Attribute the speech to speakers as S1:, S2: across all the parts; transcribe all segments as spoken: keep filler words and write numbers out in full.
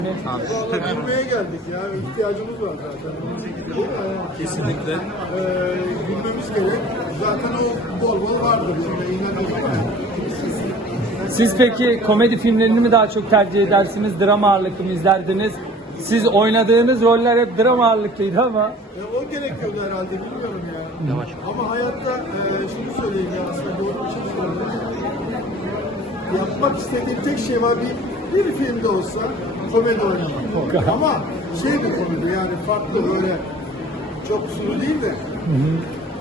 S1: Vallahi gülmeye geldik ya. İhtiyacımız var zaten.
S2: Kesinlikle.
S1: Ee, gülmemiz gerek. Zaten o bol bol vardır. Şimdi inanıyorum.
S3: Siz peki komedi filmlerini mi daha çok tercih edersiniz, drama ağırlıklı mı izlerdiniz? Siz oynadığınız roller hep drama ağırlıklıydı ama.
S1: E, o gerekiyordu herhalde. Bilmiyorum ya. Yavaş. Ama hayatta e, şunu söyleyeyim ya. Aslında doğru bir şey söyleyeyim. Yapmak istediğim tek şey var. Bir, bir filmde olsa komedi oynamak. Ama şey bir komedi yani farklı böyle çok sulu değil de. Hı hı.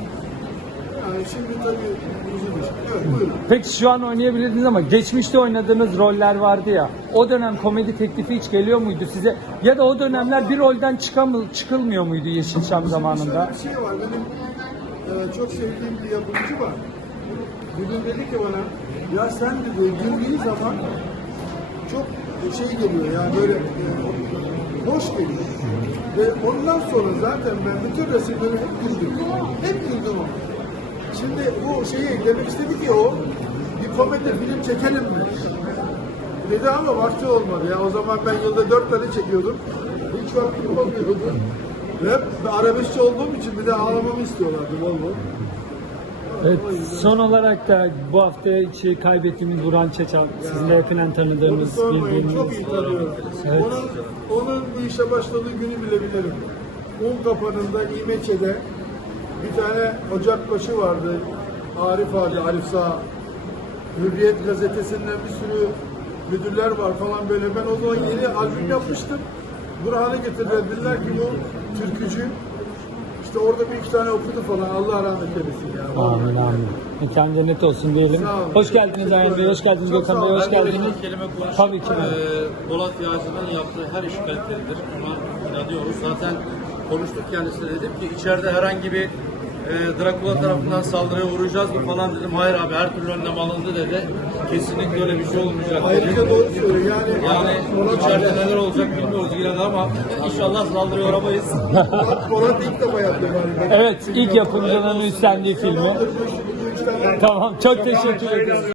S1: Yani şimdi tabii uzun iş. Evet buyurun.
S3: Peki şu an oynayabilirdiniz ama geçmişte oynadığınız roller vardı ya. O dönem komedi teklifi hiç geliyor muydu size? Ya da o dönemler bir rolden çıkamı, çıkılmıyor muydu Yeşilçam zamanında?
S1: Şöyle bir şey var. Benim e, çok sevdiğim bir yapımcı var. Bugün dedi ki bana, ya sen dedi güldüğün zaman çok şey geliyor yani böyle e, hoş geliyor. Ve ondan sonra zaten ben bütün resimleri hep güldüm. Hep güldüm onu. Şimdi bu şeyi demek istedi ki o bir komedi film çekelim mi? Dedi ama vakti olmadı ya. O zaman ben yılda dört tane çekiyordum. Hiç vaktim olmuyordu. Ve hep arabeskçi olduğum için bir de ağlamamı istiyorlardı bol bol.
S3: Evet, son olarak da bu hafta içi kaybettiğimiz Burhan Çeçal, sizin de yakından tanıdığınız,
S1: Onu sormayın,
S3: bildiğiniz.
S1: çok iyi tanıyorum.
S3: Evet.
S1: Onun, onun bu işe başladığı günü bile bilirim. Un kapanında İmeçe'de bir tane ocakbaşı vardı. Arif abi, Arif Sağ. Hürriyet gazetesinden bir sürü müdürler var falan böyle. Ben o zaman yeni albüm yapmıştım. Burhan'ı getirdiler. Dediler ki bu türkücü. İşte orada bir iki tane okudu falan. Allah rahmet eylesin ya.
S3: Amin amin. Mekan cennet olsun diyelim.
S1: Sağ olun.
S3: Hoş geldiniz Ayhan Bey, hoş geldiniz
S1: Çok
S3: Gökhan
S1: sağ
S3: Bey,
S1: olun.
S3: hoş
S2: Ben de
S3: geldiniz.
S2: bir kelime konuşayım.
S3: Tabii ki.
S2: Ee, Polat Yağcı'nın yaptığı her iş kalitelidir. Buna inanıyoruz. Zaten konuştuk kendisine, dedim ki içeride herhangi bir e, Drakula tarafından saldırıya uğrayacağız mı falan dedim. Hayır abi, her türlü önlem alındı dedi. Kesinlikle öyle bir şey olmayacak dedi.
S1: Ayrıca doğru söylüyor. Yani,
S2: Yani içeride neler olacak bilmiyoruz yine de ama inşallah saldırıya uğramayız.
S1: Polat, Polat ilk defa yaptı galiba.
S3: Evet, ilk yapımcıların üstlendiği filmi. Tamam, çok teşekkür ederim.